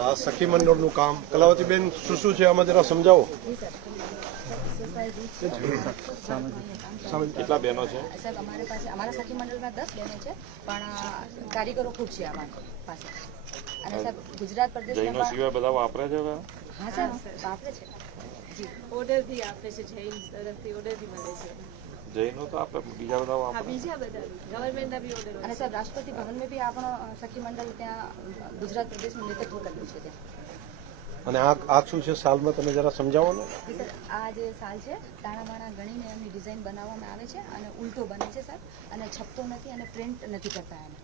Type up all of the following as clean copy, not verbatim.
આ સખી મંડળનું કામ કલાવતીબેન શું છે આમાં જરા સમજાવો. કેટલા બહેનો છે? સાહેબ અમારી પાસે અમારા સખી મંડળમાં 10 બહેનો છે, પણ કારીગરો ખૂબ છે અમારી પાસે. અને સાહેબ ગુજરાત પ્રદેશમાં સિવાય બધા વાપરે છે? હા સાહેબ વાપરે છે. ઓર્ડરથી આપે છે, જૈન તરફથી ઓર્ડરથી મળે છે. જૈનો તો આપણે બીજા બધા વાપરે. બીજા બધા ગવર્મેન્ટના બી ઓર્ડર. અને સાહેબ રાષ્ટ્રપતિ ભવનમાં બી આપણો સખી મંડળ ત્યાં ગુજરાત પ્રદેશનું નેતૃત્વ કર્યું છે ત્યાં. અને આ શું છે સાલમાં તમે જરા સમજાવો ને. સર આ જે સાલ છે તાણાવાણા ગણીને એમની ડિઝાઇન બનાવવામાં આવે છે અને ઉલટો બને છે સાહેબ, અને છપતો નથી અને પ્રિન્ટ નથી કરતા એને.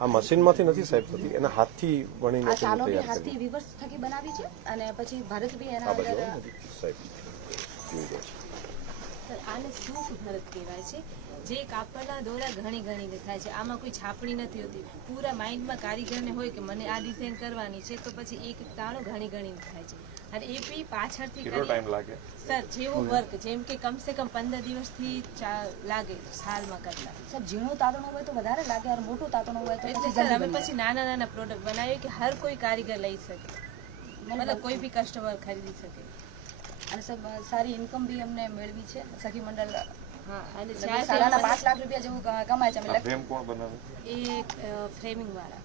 આ મશીનમાંથી નથી સાહેબ થતી, એના હાથથી વણીને આ ચાલો બી હાથથી રિવર્સ થકી બનાવી છે અને પછી ભારત બી એના અંદર સાહેબ આને શું ભરત કહેવાય છે? જે કાપડના દોરા ઘણી દેખાય છે, આમાં કોઈ છાપણી નથી હોતી. પૂરા માઇન્ડમાં કારીગરને હોય કે મને આ ડિઝાઇન કરવાની છે, તો પછી એક તાણો ઘણી થાય છે. અને એ બી પાછળથી ટાઈમ લાગે સર, જેવો વર્ક જેમ કે કમસે કમ 15 દિવસથી લાગે સાલમાં કરતા. સર ઝીણું તાતણું હોય તો વધારે લાગે, અને મોટું તાતણું હોય તો એટલે સર અમે પછી નાના પ્રોડક્ટ બનાવીએ કે હર કોઈ કારીગર લઈ શકે, મતલબ કોઈ બી કસ્ટમર ખરીદી શકે. અને સર સારી ઇન્કમ બી અમને મેળવી છે સખી મંડળ. હા, અને સાલાના 5 લાખ રૂપિયા જેવું કમાય છે. ફ્રેમ કોણ બનાવે? એ ફ્રેમિંગ વાળા.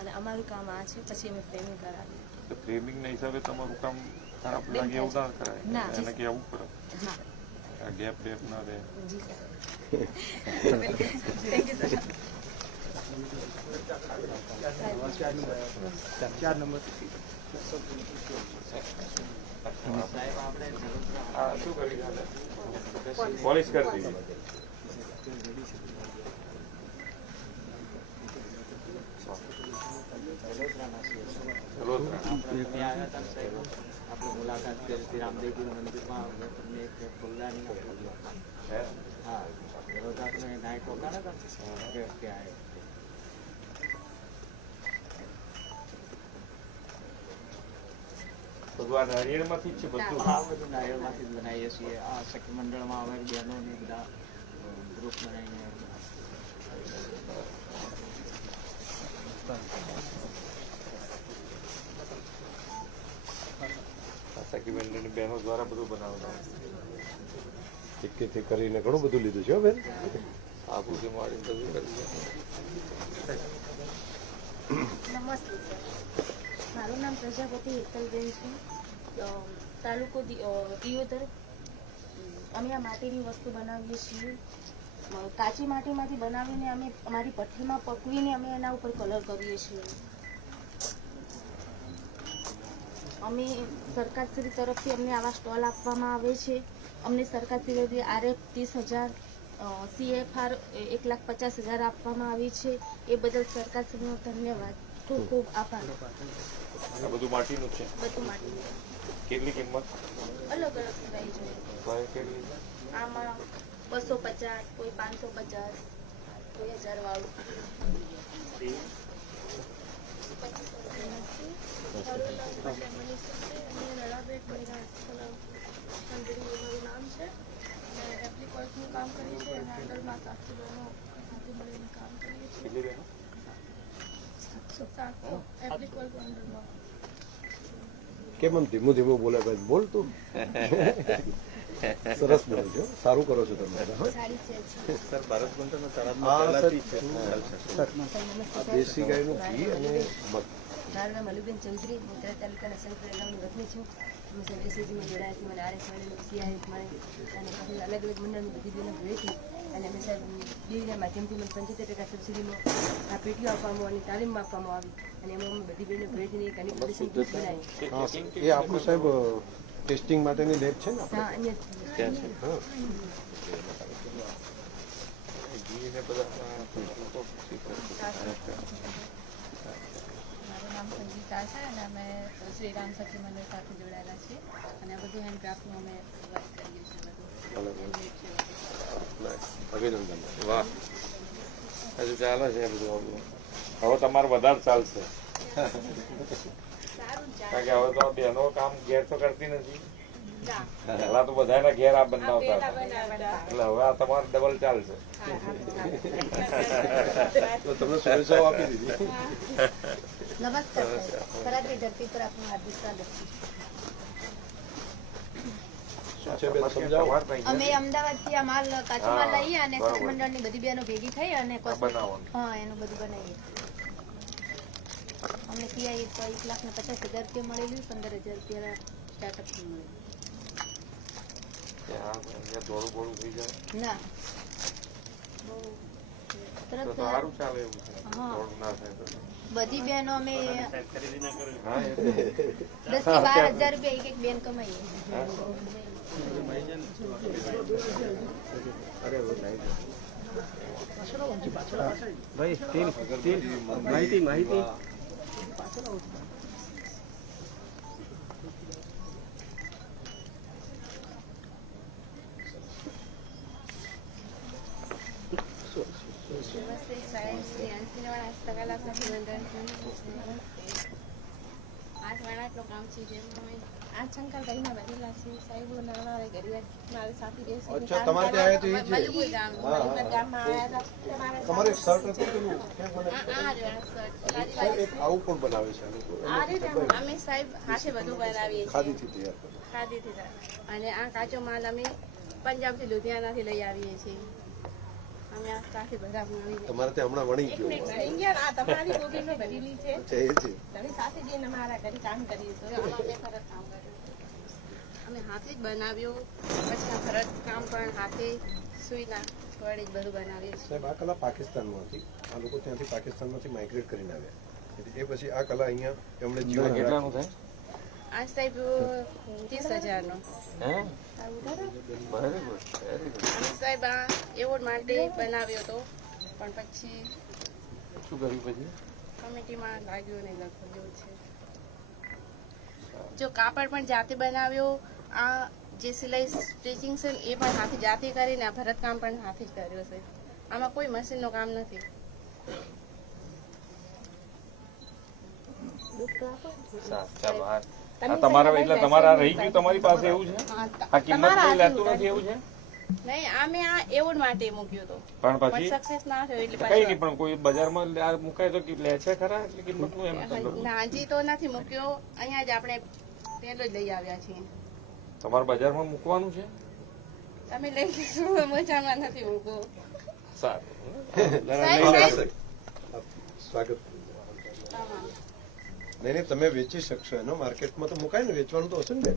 અને અમારું કામ આ છે, પછી અમે ફ્રેમિંગ કરાવીએ. તો ફ્રેમિંગ ના હિસાબે તમારું કામ ખરાબ લાગે એવું ના કરાય, એને કે આવું પડે. હા, ગેપ ના રહે. જી sir. Thank you sir. 4 number શું કરી પોલિશ કરી દીધી. આપણે મુલાકાત કરી રામદેવજી મંદિરમાં તમને એક ફૂલદાની હા વડોદરા તમે નાઇટ રોકાણા હતા ત્યાં બધું આ નારિયેળમાંથી જ છે બધું? હા, બધું નારિયેળમાંથી જ બનાવીએ છીએ. આ સખી મંડળમાં અમે બહેનોને બધા ગ્રુપ બનાવીને સખી મંડળની બહેનો દ્વારા બધું બનાવવાનું ટિકિટથી કરીને ઘણું બધું લીધું છે. બેન આબુથી મારી બધું કરી. નમસ્તે સર, મારું નામ પ્રજાપતિ હેતલબેન છે, તાલુકો દિયોદર. અમે આ માટીની વસ્તુ બનાવીએ છીએ. કાચી માટીમાંથી બનાવીને અમે અમારી ભઠ્ઠીમાં પકવીને અમે એના ઉપર કલર કરીએ છીએ. અમે સરકારશ્રી તરફથી અમને આવા સ્ટોલ આપવામાં આવે છે. અમને સરકારશ્રી RF 30,000, CFR 1,50,000 આપવામાં આવી છે. એ બદલ સરકારશ્રીનો ધન્યવાદ, ખૂબ ખૂબ આભાર. આ બધું માટીનું છે? બધું માટીનું. કેટલી કિંમત? અલગ પ્રાઇસ હોય. કેટલી? આમાં 250, કોઈ 550, કોઈ 1000 વાળું. નામ છે. એપ્લિકોર્સનું કામ કરીએ છીએ અને અંડરમાં 700 બહેનો સાથે મળીને કામ કરીએ છીએ. 700 એપ્લિકોર્સ અંડરમાં. કેમ ધીમું ધીમું બોલે ભાઈ? બોલ તું. સરસ બોલો છો, સારું કરો છો તમે. સર ભારત મંત્રનો દેશી ગાયનું ઘી અને મધ. મારું નામ અલુબેન ચૌધરી, મોટા તાલુકાના સૌપ્રથમ ગામની વતની છું. હું સર એસએજીમાં જોડાયા છું. મને RS મળેલું, CIF મળે, અને પછી અલગ મંડળની બધી બહેનો જોઈતી. અને અમે સાહેબ બીના માધ્યમથી મને 75% સબસિડીમાં આ પેટીઓ આપવામાં અને તાલીમ આપવામાં આવી. અને એમાં અમે બધી બહેનો જોઈતી એક અનેક પ્રદેશની ગ્રુપ બનાવી. એ આપણું સાહેબ ટેસ્ટિંગ માટેની લેબ છે ને? હા, અહીંયા ત્યાં છે. હા, ઘી ને બધા. મારું નામ સંગીતા છે અને અમે શ્રી રામ સખી મંદિર સાથે જોડાયેલા છીએ. અને આ બધું હેન્ડક્રાફ્ટનું અમે વર્ક કરીએ છીએ. અભિનંદન. વાહ, હજુ ચાલે છે બધું. હવે તમારે વધારે ચાલશે, કારણ કે હવે તો બહેનો કામ ઘેર તો કરતી નથી. પેલા તો બધાના ઘેર આ બનાવતા હતા એટલે હવે આ તમારે ડબલ ચાલશે. તો તમને શુભેચ્છાઓ આપી દીધી. નમસ્કાર સાહેબ. ખરાબની ધરતી પર આપનું હાર્દિક સ્વાગત છે. શું છે બેન સમજાવો. અમે અમદાવાદથી આ માલ કાચો માલ લઈએ અને સખ મંડળની બધી બહેનો ભેગી થઈ અને હા એનું બધું બનાવીએ. અમને સીઆઈ 1,50,000 રૂપિયા મળેલું, 15,000 રૂપિયા સ્ટાર્ટઅપ મળેલું. થોડું બોડું થઈ જાય ના તો તરત સારું ચાલે એવું છે. હા. થોડું ના થાય તો બધી બહેનો અમે હા, 10,000 થી 12,000 રૂપિયા એક બેન કમાઈએ. માહિતી નમસ્તે સાહેબ, શ્રી અંશીવાળા હસ્તકલા સખી મંડળ આઠ વણાટનું કામ છે જેમ તમે આ શંકરભાઈના બનેલા છે સાહેબો નરવારે ગરીબ મારી સાથી રહેશે. અચ્છા, તમારે ત્યાં આવ્યા તો એ છે? મલિપુર ગામ મલિપુર ગામમાં આવ્યા હતા. તમારે એક શર્ટ હતું પેલું ક્યાં બને? આ રહ્યો શર્ટ. સાહેબ એક આવું પણ બનાવે છે આ લોકો. આ રીતે અમે સાહેબ હાથે બધું બનાવીએ છીએ ખાદીથી તૈયાર કરે. ખાદીથી થાય. અને આ કાચો માલ અમે પંજાબથી લુધિયાનાથી લઈ આવીએ છીએ. અમે આ સાથે બધા બનાવીએ. તમારે ત્યાં હમણાં વણી એક ગયો. મિનિટ ઇન્ડિયન આ તમારી કોબીનો ભરેલી છે. અચ્છા, એ છે. તમે સાથે જઈને અમારા ઘરે કામ કરીશું. આમાં અમે ફરજ કામ કર્યું. અમે હાથે જ બનાવ્યું. પછી આ ફરજ કામ પણ હાથે સુઈના વડે જ બધું બનાવીએ છીએ. સાહેબ આ કલા પાકિસ્તાનમાં હતી. આ લોકો ત્યાંથી પાકિસ્તાનમાંથી માઇગ્રેટ કરીને આવ્યા. એટલે એ પછી આ કલા અહીંયા એમણે જીવન કેટલાનું થાય? આ સાહેબ 30,000 નો. Very good. અમે સાહેબ આ એવોર્ડ માટે બનાવ્યો હતો પણ પછી શું કર્યું પછી? કમિટીમાં લાગ્યું નહીં લગભગ એવું છે. જો કાપડ પણ જાતે બનાવ્યો, આ જે સિલાઈ સ્ટિચિંગ છે ને એ પણ હાથે જાતે કરીને આ ભરતકામ પણ હાથે જ કર્યો છે. આમાં કોઈ મશીનનું કામ નથી. ચાલો આ તમારા એટલે તમારા રહી ગયું તમારી પાસે એવું છે? આ કિંમત કોઈ લેતું નથી એવું છે? નહીં, અમે આ એવોર્ડ માટે મૂક્યો હતો પણ પણ પછી સક્સેસ ના થયો એટલે કઈ પછી નહીં, પણ કોઈ બજારમાં આ મુકાય તો લે છે ખરા એટલે કિંમત નું એમ ના, હજી તો નથી મૂક્યો. અહીંયા જ આપણે પેલો જ લઈ આવ્યા છીએ. તમારે બજારમાં મૂકવાનું છે? તમે લઈ લીધું, મજામાં નથી મૂકો. સારું. સ્વાગત. હા. નહીં તમે વેચી શકશો એનો માર્કેટમાં તો મુકાય ને, વેચવાનું તો હશે ને બેન?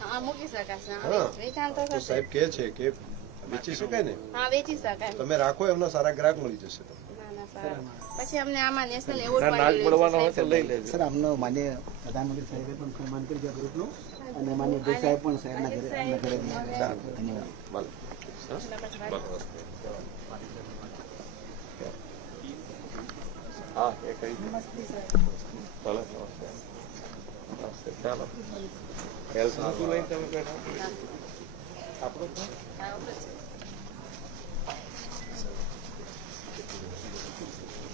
હા, મૂકી શકાશે. હા. વેચાણ તો તો થશે. સાહેબ કહે છે કે વેચી શકાય ને, હા, વેચી શકાય. તમે રાખો એમના સારા ગ્રાહક મળી જશે. ના, ના, સારું. પછી અમને આમાં નેશનલ એવોર્ડ પણ નાક મળ્યો મળવાનો છે. હોય તો લઈ લેજો. સર આમનો માન્ય પ્રધાનમંત્રી સાહેબે પણ સન્માન કર્યું છે આ ગ્રુપનું અને માન્ય દેશ સાહેબ પણ સાહેબના ઘરે એમના ઘરે ધન્યવાદ. હા, એ કઈ ભલે નમસ્તે. નમસ્તે. ચાલો હેલ્થ નું શું લઈને તમે બેઠા? આપણું જ ને?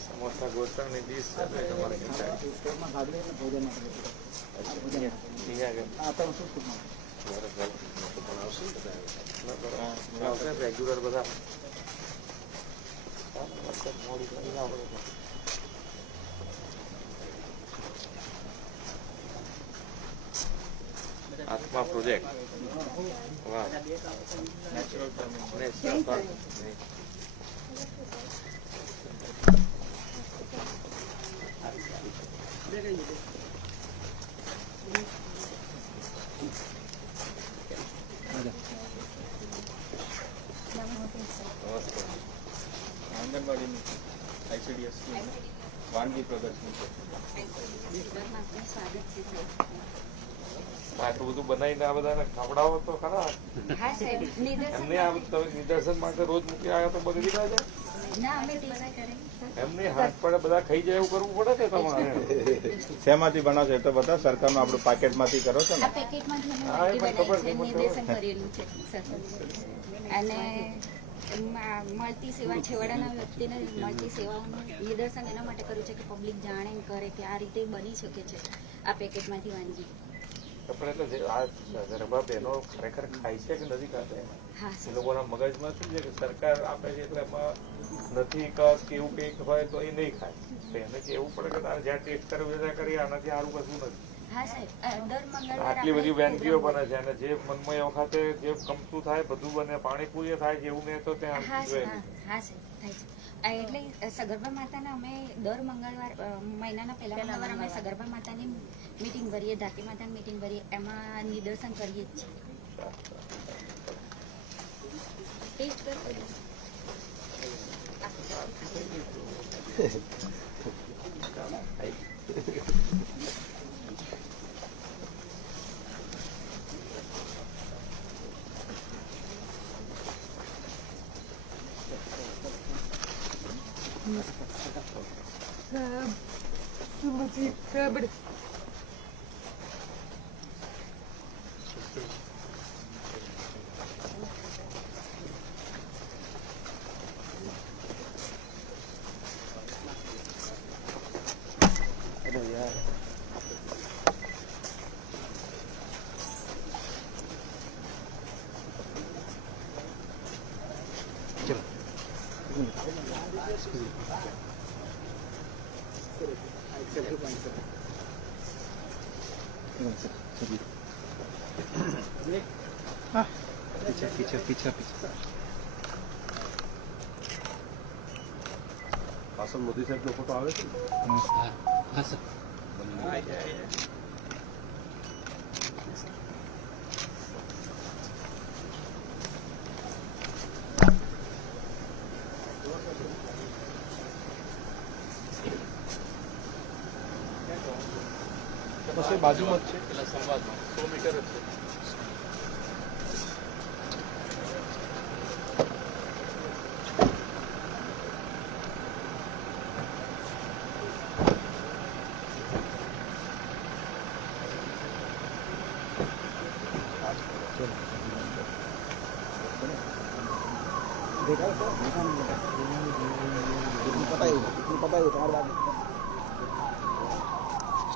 સમોસા ગોટા ની ડીશ છે એટલે તમારે સ્ટોરમાં ભાગલે અને ભોજન માટે આ તો શું સ્ટોરમાં રેગ્યુલર બધા મોડી કરી આવડે. આત્મા પ્રોજેક્ટ. વાહ. Natural farming. આંગણવાડીની ICDS વાનગી પ્રદર્શન છે. આટલું બધું બનાવીને આ બધાને ખવડાવો તો ખરા. હા સાહેબ, એમને આ તમે નિદર્શન માટે રોજ મૂકી આવ્યા તો બગડી ના જાય? ના અમે ટેસ્ટ કરે. એમને હાથ પડે બધા ખાઈ જાય એવું કરવું પડે કે તમારે? શેમાંથી બનાવશો એ તો બધા સરકારનું આપણું પાકેટમાંથી કરો છો ને? આ પેકેટમાંથી અમે હા, એ મને ખબર છે, બનાવી છે, મને નિર્દેશન કરેલું છે સર. અને એમાં મળતી સેવા છેવાડાના વ્યક્તિને મળતી સેવાઓનું નિદર્શન એના માટે કર્યું છે કે પબ્લિક જાણે કરે કે આ રીતે બની શકે છે આ પેકેટમાંથી વાનગી. પણ એટલે જે આ ગરબા બહેનો ખરેખર ખાય છે કે નથી ખાતા હા એ લોકોના મગજમાં શું છે કે સરકાર આપે છે એટલે એમાં નથી કે એવું કંઈક હોય તો એ નહીં ખાય તો એને કહેવું પડે કે તારે જ્યાં ટેસ્ટ કરવું ત્યાં કરી આનાથી સારું કશું નથી. હા સાહેબ દર મંગળવારે આટલી બધી વાનગીઓ બને છે અને જે મનમાં એ વખતે જે ગમતું થાય બધું બને પાણીપુરી થાય છે એવું મેં તો ત્યાં હા જોયેલું છે. હા સાહેબ થાય છે. એટલે સગર્ભા માતાના અમે દર મંગળવાર મહિનાના પહેલા મંગળવાર અમે સગર્ભા માતાની મીટિંગ ભરીએ, ધાતી માતાની મીટિંગ ભરીએ, એમાં નિદર્શન કરીએ જ છીએ. ટેસ્ટ કરતો પીછે પાછળ મોદી સાહેબનો ફોટો આવે છે. હા સર. બસ એ બાજુમાં જ છે. પેલા સંવાદમાં 100 મીટર જ છે.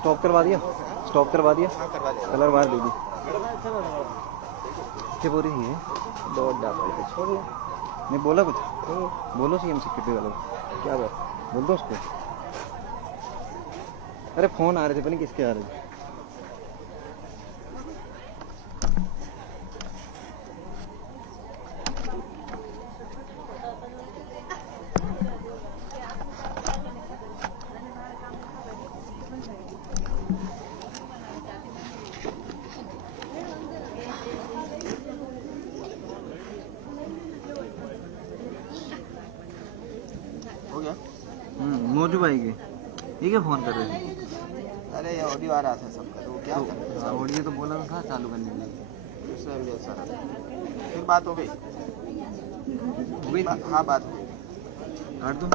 स्टॉप करवा दिया, स्टॉप करवा दिया, कलर मार दीजिए. क्या बोल रही है? दो छोड़िए. नहीं बोला कुछ? बोलो सीएम सेक्रेटरी वालों को. क्या बात? बोल दो उसको. अरे फोन आ रहे थे, पता नहीं किसके आ रहे थे. मोजू भाई के ये क्या फोन कर रहे थे? अरे ये ऑडियो आ रहा था सबका, तो क्या करें? ऑडियो तो बोला था चालू करने के लिए. इसलिए सर फिर बात हो गई. हो गई? हाँ बात हो गई. काट दूँ?